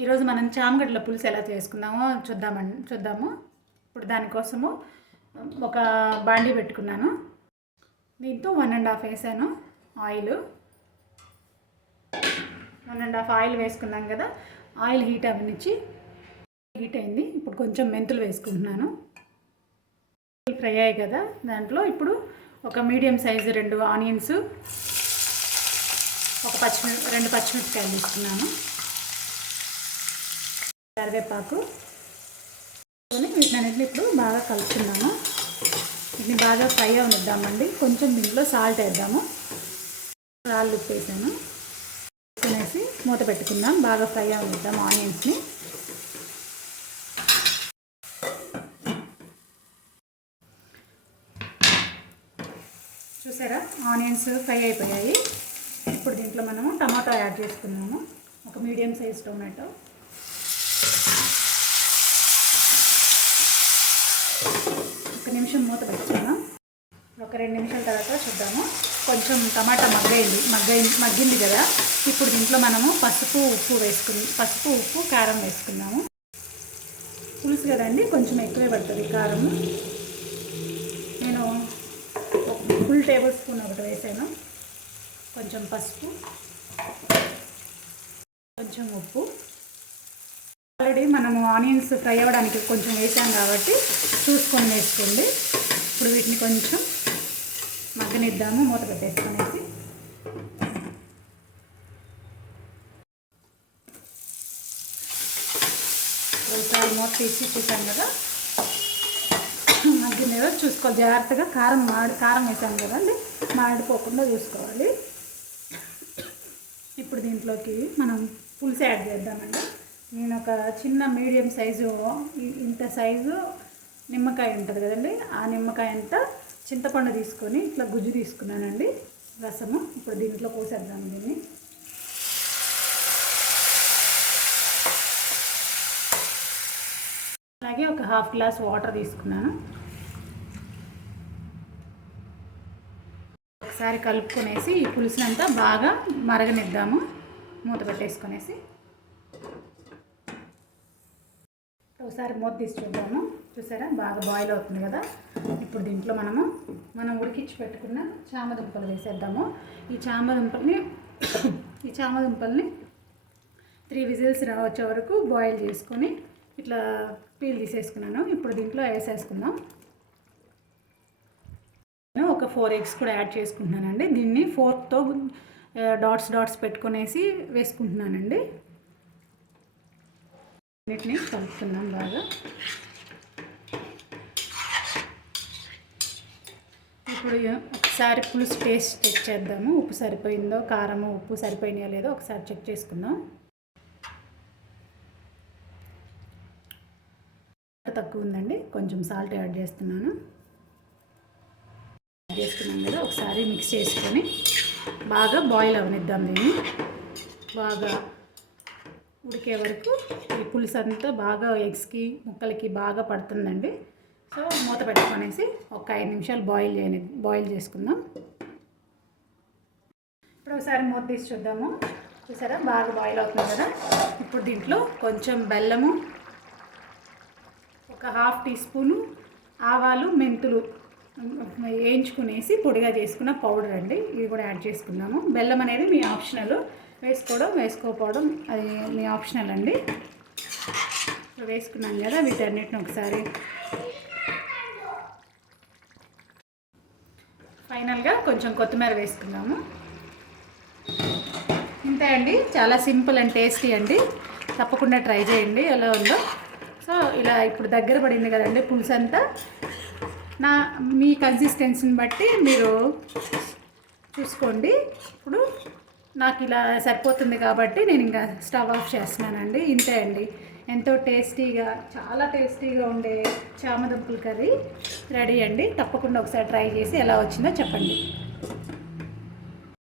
ఈరోజు మనం చామగడ్డల పులుసు ఎలా చేసుకుందామో చూద్దాము. ఇప్పుడు దానికోసము ఒక బాండీ పెట్టుకున్నాను. దీంతో 1.5 వేసాను ఆయిల్. 1.5 ఆయిల్ వేసుకున్నాం కదా. ఆయిల్ హీట్ అవ్వనిచ్చి హీట్ అయింది. ఇప్పుడు కొంచెం మెంతులు వేసుకుంటున్నాను. ఫ్రై అయ్యాయి కదా, దాంట్లో ఇప్పుడు ఒక మీడియం సైజు 2 ఆనియన్స్, రెండు పచ్చిమిరపకాయలు తీసుకున్నాను. కరివేపాకు వీటినన్నింటినీ ఇప్పుడు బాగా కలుపుతున్నాము. వీటిని బాగా ఫ్రై అవనిద్దామండి. కొంచెం దీంట్లో సాల్ట్ వేద్దాము. రాళ్ళు ఉప్పు వేసాను. వేసి మూత పెట్టుకుందాం. బాగా ఫ్రై అవనిద్దాం ఆనియన్స్ని. చూసారా, ఆనియన్స్ ఫ్రై అయిపోయాయి. ఇప్పుడు దీంట్లో మనము టమాటో యాడ్ చేసుకున్నాము. ఒక మీడియం సైజ్ టొమాటో. ఒక నిమిషం మూత పెట్టుకున్నాం. ఒక 2 నిమిషాల తర్వాత చూద్దాము. కొంచెం టమాటా మగ్గింది కదా. ఇప్పుడు దీంట్లో మనము పసుపు, ఉప్పు, కారం వేసుకున్నాము. పులుసు కదండి, కొంచెం ఎక్కువే పడుతుంది కారం. నేను ఫుల్ టేబుల్ స్పూన్ ఒకటి వేసాను. కొంచెం పసుపు, కొంచెం ఉప్పు. ఆల్రెడీ మనము ఆనియన్స్ ఫ్రై అవ్వడానికి కొంచెం వేసాం కాబట్టి చూసుకొని వేసుకోండి. ఇప్పుడు వీటిని కొంచెం మగ్గనిద్దాము మూత పెట్టేసుకునేసి. ఒకసారి మూత తీసి చూసాం కదా, మగ్గినదో చూసుకోవాలి జాగ్రత్తగా. కారం వేసాం కదండి, మాడిపోకుండా చూసుకోవాలి. ఇప్పుడు దీంట్లోకి మనం పులుసు యాడ్ చేద్దామండి. నేను ఒక చిన్న మీడియం సైజు, ఇంత సైజు నిమ్మకాయ ఉంటుంది కదండి, ఆ నిమ్మకాయ అంతా చింతపండు తీసుకొని ఇట్లా గుజ్జు తీసుకున్నానండి, రసము. ఇప్పుడు దీంట్లో పోసేద్దాం దీన్ని. అలాగే ఒక 1/2 గ్లాస్ వాటర్ తీసుకున్నాను. ఒకసారి కలుపుకొనేసి ఈ పులుసునంతా బాగా మరగనిద్దాము మూత పెట్టేసుకొనేసి. ఒకసారి మూత తీసి చూద్దాము. చూసారా, బాగా బాయిల్ అవుతుంది కదా. ఇప్పుడు దీంట్లో మనం ఉడికించి పెట్టుకున్న చామదుంపలు వేసేద్దాము. ఈ చామదుంపల్ని 3 విజిల్స్ వచ్చే వరకు బాయిల్ చేసుకొని ఇట్లా పీల్ తీసేసుకున్నాను. ఇప్పుడు దీంట్లో వేసేసుకుందాం. నేను ఒక 4 ఎగ్స్ కూడా యాడ్ చేసుకుంటున్నానండి. దీన్ని ఫోర్క్తో డాట్స్ పెట్టుకునేసి వేసుకుంటున్నానండి. వీటిని కలుపుతున్నాం బాగా. ఇప్పుడు ఒకసారి పులుసు టేస్ట్ చెక్ చేద్దాము. ఉప్పు సరిపోయిందో, కారము ఉప్పు సరిపోయినాయో లేదో ఒకసారి చెక్ చేసుకుందాం. తక్కువ ఉందండి, కొంచెం సాల్ట్ యాడ్ చేస్తున్నాను. కదా, ఒకసారి మిక్స్ చేసుకొని బాగా బాయిల్ అవనిద్దాం. దీన్ని బాగా ఉడికే వరకు ఈ పులుసు అంతా బాగా ఎగ్స్కి ముక్కలకి బాగా పడుతుందండి. సో మూత పెట్టుకొనేసి ఒక 5 నిమిషాలు బాయిల్ చేసుకుందాం. ఇప్పుడు ఒకసారి మూత తీసి చూద్దాము. చూసారా, బాగా బాయిల్ అవుతుంది కదా. ఇప్పుడు దీంట్లో కొంచెం బెల్లము, ఒక 1/2 టీ స్పూను ఆవాలు, మెంతులు వేయించుకునేసి పొడిగా చేసుకున్న పౌడర్ అండి, ఇది కూడా యాడ్ చేసుకున్నాము. బెల్లం అనేది మీ ఆప్షనల్, వేసుకోకపోవడం అది మీ ఆప్షనల్ అండి. వేసుకున్నాం కదా, వీటన్నిటిని ఒకసారి ఫైనల్గా కొంచెం కొత్తిమీర వేసుకున్నాము. ఇంతే అండి, చాలా సింపుల్ అండ్ టేస్టీ అండి. తప్పకుండా ట్రై చేయండి ఎలా ఉందో. సో ఇలా ఇప్పుడు దగ్గర పడింది కదండి పులుసు అంతా. మీ కన్సిస్టెన్సీని బట్టి మీరు చూసుకోండి. ఇప్పుడు నాకు ఇలా సరిపోతుంది కాబట్టి నేను ఇంకా స్టవ్ ఆఫ్ చేస్తున్నానండి. ఇంతే అండి, ఎంతో టేస్టీగా, చాలా టేస్టీగా ఉండే చామదుంపల కర్రీ రెడీ అండి. తప్పకుండా ఒకసారి ట్రై చేసి ఎలా వచ్చిందో చెప్పండి.